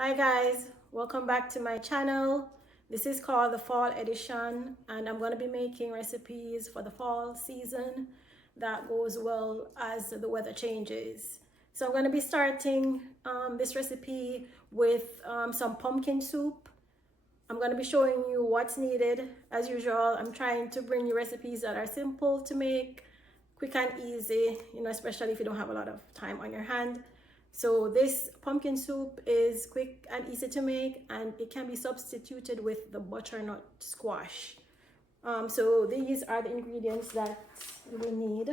Hi guys, welcome back to my channel. This is called the fall edition and I'm going to be making recipes for the fall season that goes well as the weather changes. So I'm going to be starting this recipe with some pumpkin soup. I'm going to be showing you what's needed. As usual, I'm trying to bring you recipes that are simple to make, quick and easy, especially if you don't have a lot of time on your hand. So this pumpkin soup is quick and easy to make, and it can be substituted with the butternut squash. So these are the ingredients that you will need.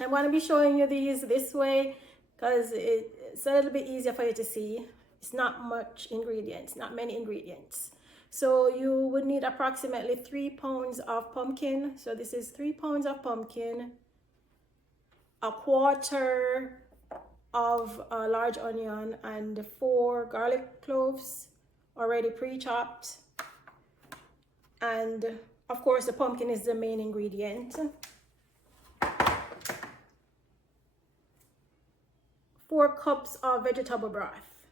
I'm going to be showing you these this way because it's a little bit easier for you to see. It's not much ingredients, not many ingredients. So you would need approximately 3 pounds of pumpkin. So this is 3 pounds of pumpkin, a quarter of a large onion, and 4 garlic cloves already pre-chopped. And of course the pumpkin is the main ingredient. 4 cups of vegetable broth.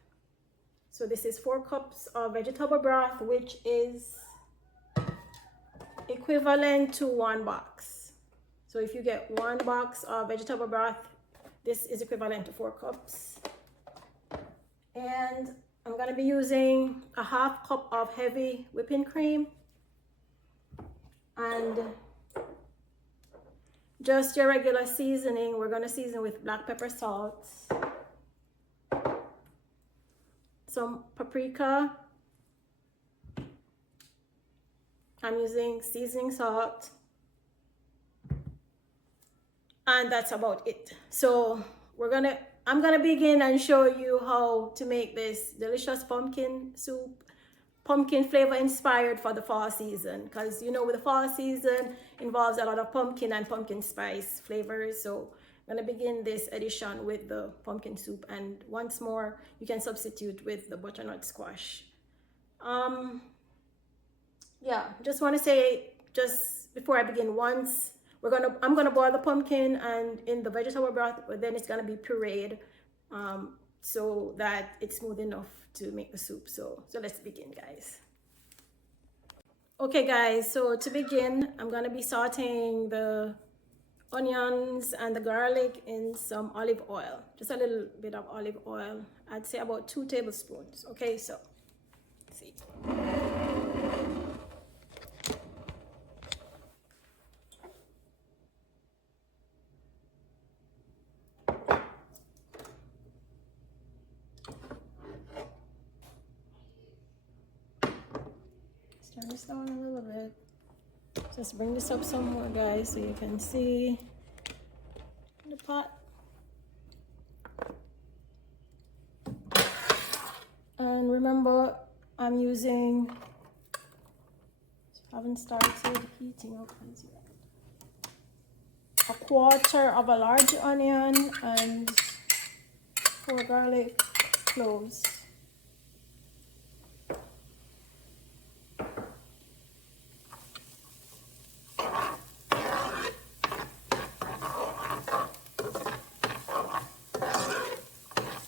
So this is 4 cups of vegetable broth, which is equivalent to 1 box. So if you get 1 box of vegetable broth, this is equivalent to 4 cups. And I'm going to be using a 1/2 cup of heavy whipping cream and just your regular seasoning. We're going to season with black pepper, salt, some paprika. I'm using seasoning salt. And that's about it. So I'm gonna begin and show you how to make this delicious pumpkin soup, pumpkin flavor inspired for the fall season. Because with the fall season involves a lot of pumpkin and pumpkin spice flavors. So I'm gonna begin this edition with the pumpkin soup, and once more you can substitute with the butternut squash. Yeah, just want to say, just before I begin, I'm gonna boil the pumpkin and in the vegetable broth, but then it's gonna be pureed so that it's smooth enough to make the soup. So let's begin, guys. Okay guys, so to begin, I'm gonna be sauteing the onions and the garlic in some olive oil, just a little bit of olive oil. I'd say about 2 tablespoons. Okay, so let's see. Turn this down a little bit. Just bring this up some more, guys, so you can see the pot. And remember, I'm using, haven't started heating up as yet, a quarter of a large onion and 4 garlic cloves.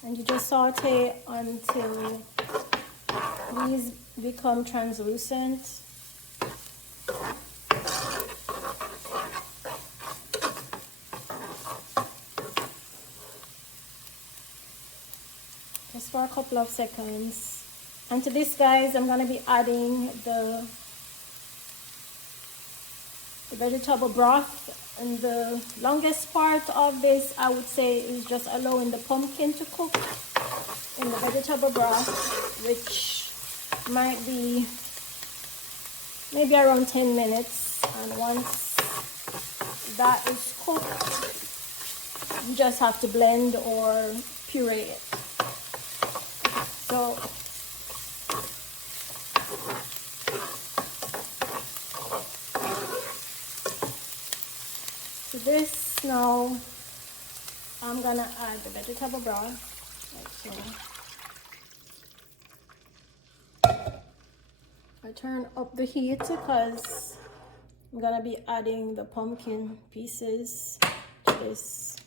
And you just saute until these become translucent. Just for a couple of seconds. And to this, guys, I'm going to be adding the vegetable broth. And the longest part of this, I would say, is just allowing the pumpkin to cook in the vegetable broth, which might be maybe around 10 minutes. And once that is cooked, you just have to blend or puree it. So this, now I'm gonna add the vegetable broth like so. I turn up the heat because I'm gonna be adding the pumpkin pieces to this.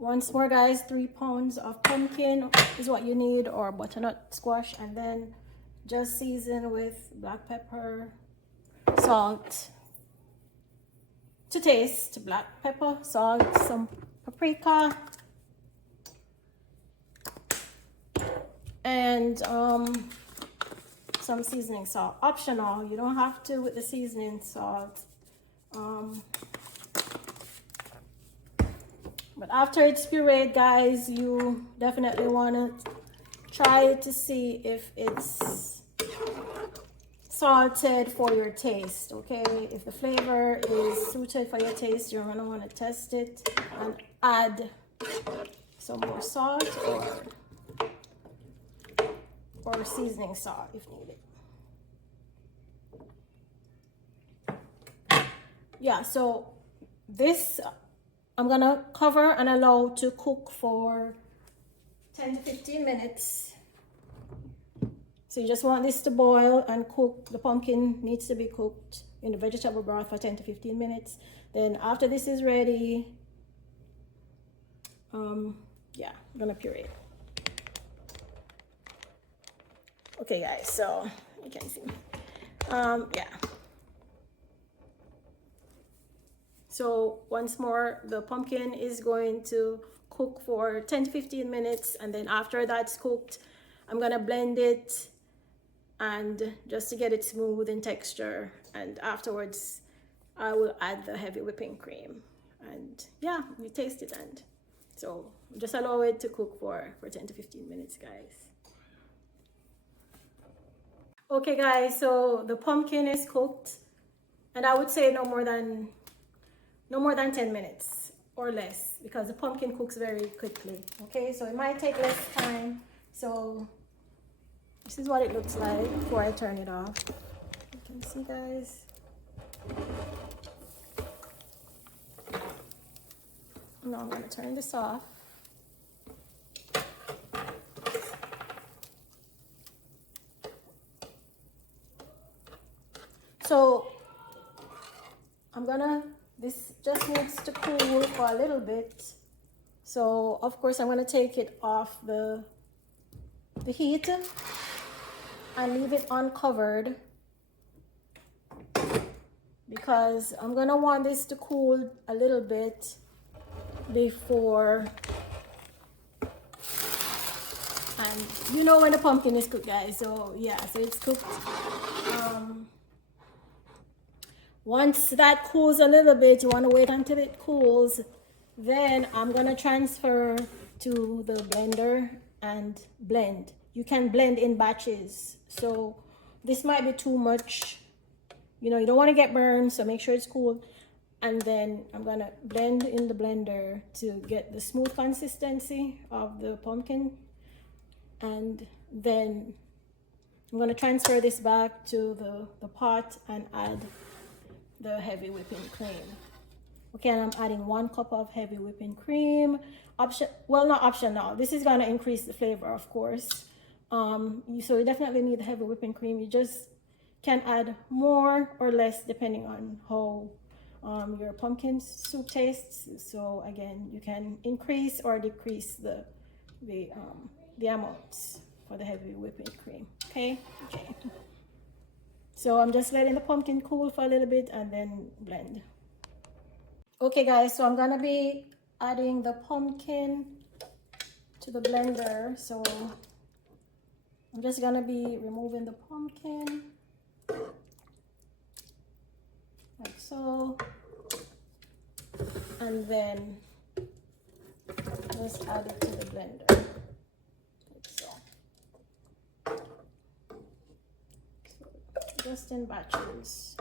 once more guys, 3 pounds of pumpkin is what you need, or butternut squash, and then just season with black pepper, salt to taste, black pepper, salt, some paprika, and some seasoning salt. Optional, you don't have to with the seasoning salt. But after it's pureed, guys, you definitely want to try to see if it's salted for your taste, okay? If the flavor is suited for your taste, you're gonna want to test it and add some more salt or seasoning salt if needed. Yeah, so this I'm gonna cover and allow to cook for 10 to 15 minutes. So you just want this to boil and cook. The pumpkin needs to be cooked in the vegetable broth for 10 to 15 minutes. Then after this is ready, yeah, I'm gonna puree it. Okay guys, so you can see, yeah. So once more, the pumpkin is going to cook for 10 to 15 minutes, and then after that's cooked, I'm gonna blend it and just to get it smooth in texture, and afterwards I will add the heavy whipping cream, and yeah, you taste it. And so just allow it to cook for 10 to 15 minutes, guys. Okay guys, so the pumpkin is cooked, and I would say no more than 10 minutes or less, because the pumpkin cooks very quickly. Okay, so it might take less time. So this is what it looks like before I turn it off. You can see, guys. Now I'm going to turn this off. So this just needs to cool for a little bit. So of course I'm going to take it off the heat and leave it uncovered, because I'm going to want this to cool a little bit before, and you know when the pumpkin is cooked, guys. So yeah, so it's cooked. Once that cools a little bit, you want to wait until it cools. Then I'm going to transfer to the blender and blend. You can blend in batches. So this might be too much. You know, you don't want to get burned, so make sure it's cool. And then I'm going to blend in the blender to get the smooth consistency of the pumpkin. And then I'm going to transfer this back to the pot and add the heavy whipping cream. Okay, and I'm adding 1 cup of heavy whipping cream. Well, not optional. This is gonna increase the flavor, of course. So you definitely need the heavy whipping cream. You just can add more or less depending on how your pumpkin soup tastes. So again, you can increase or decrease the amounts for the heavy whipping cream. Okay. So I'm just letting the pumpkin cool for a little bit and then blend. Okay guys, so I'm gonna be adding the pumpkin to the blender. So I'm just gonna be removing the pumpkin like so, and then just add it to the blender like so. Just in batches.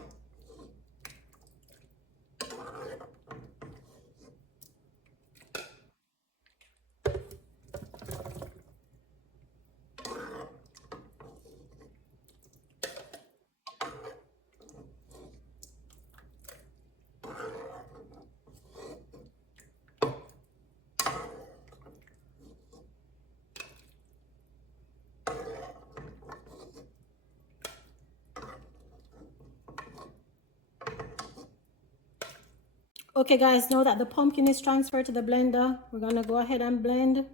Okay guys, now that the pumpkin is transferred to the blender, we're gonna go ahead and blend.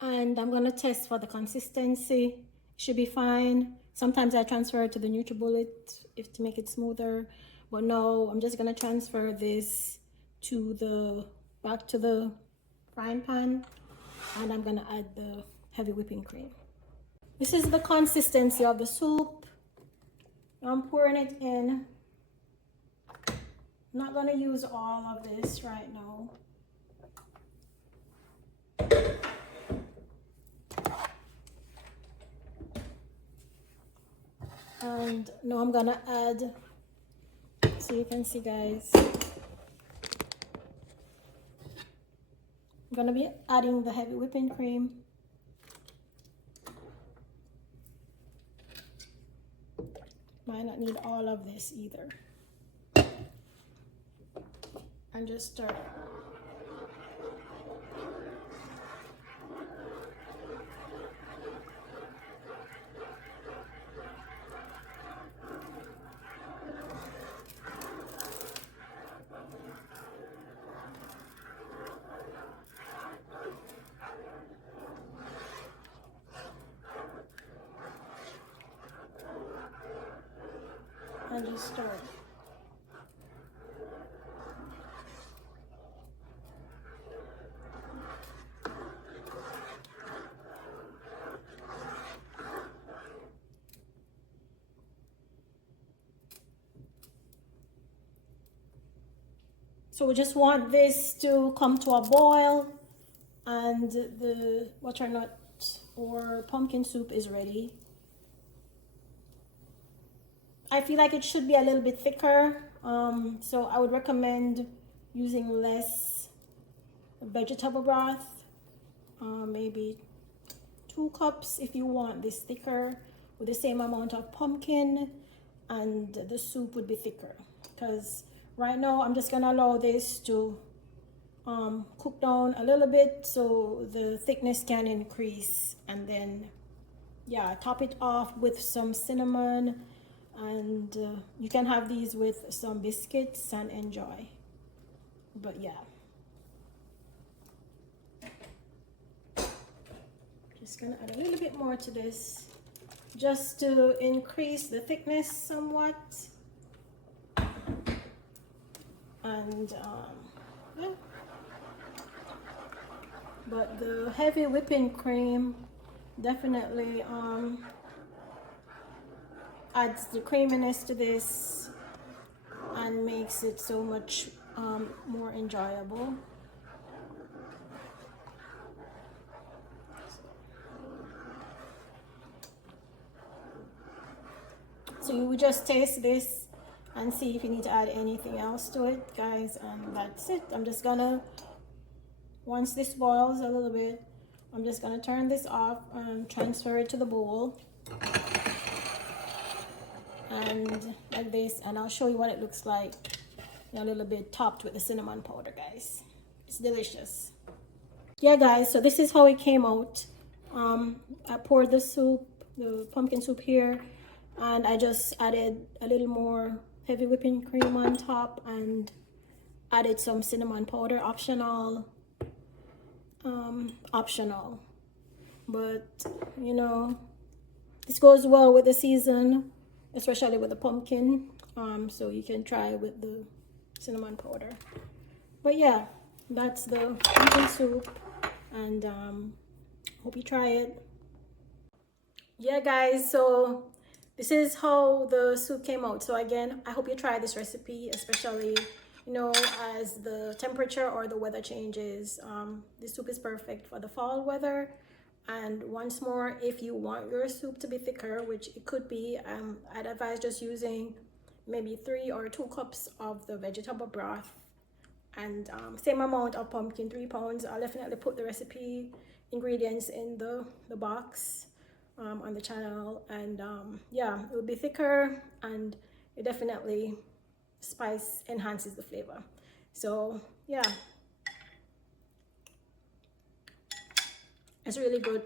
And I'm gonna test for the consistency. Should be fine. Sometimes I transfer it to the NutriBullet if to make it smoother, but no, I'm just gonna transfer this to the back to the frying pan, and I'm gonna add the heavy whipping cream. This is the consistency of the soup. I'm pouring it in. I'm not gonna use all of this right now. And now I'm gonna add, so you can see guys, I'm gonna be adding the heavy whipping cream. Might not need all of this either. And just stir. And just stir. So we just want this to come to a boil, and the butternut or pumpkin soup is ready. I feel like it should be a little bit thicker, so I would recommend using less vegetable broth, maybe 2 cups if you want this thicker, with the same amount of pumpkin, and the soup would be thicker. Because right now I'm just gonna allow this to cook down a little bit so the thickness can increase, and then yeah, top it off with some cinnamon, and you can have these with some biscuits and enjoy. But yeah, just gonna add a little bit more to this just to increase the thickness somewhat. And yeah, but the heavy whipping cream definitely adds the creaminess to this and makes it so much more enjoyable. So you would just taste this and see if you need to add anything else to it, guys, and that's it. I'm just gonna, once this boils a little bit, I'm just gonna turn this off and transfer it to the bowl, and like this, and I'll show you what it looks like a little bit topped with the cinnamon powder, guys. It's delicious. Yeah guys, so this is how it came out. I poured the soup, the pumpkin soup here, and I just added a little more heavy whipping cream on top and added some cinnamon powder, optional. Optional, but you know, this goes well with the season, especially with the pumpkin, so you can try with the cinnamon powder. But yeah, that's the pumpkin soup, and hope you try it. Yeah guys, so this is how the soup came out. So again, I hope you try this recipe, especially, you know, as the temperature or the weather changes. This soup is perfect for the fall weather. And once more, if you want your soup to be thicker, which it could be, I'd advise just using maybe 3 or 2 cups of the vegetable broth, and same amount of pumpkin, 3 pounds. I'll definitely put the recipe ingredients in the box on the channel. And yeah, it will be thicker, and it definitely spice enhances the flavor. So yeah, it's really good.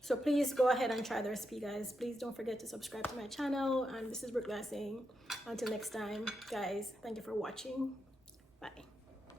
So please go ahead and try the recipe, guys. Please don't forget to subscribe to my channel. And this is Brookglass saying, until next time, guys, thank you for watching. Bye.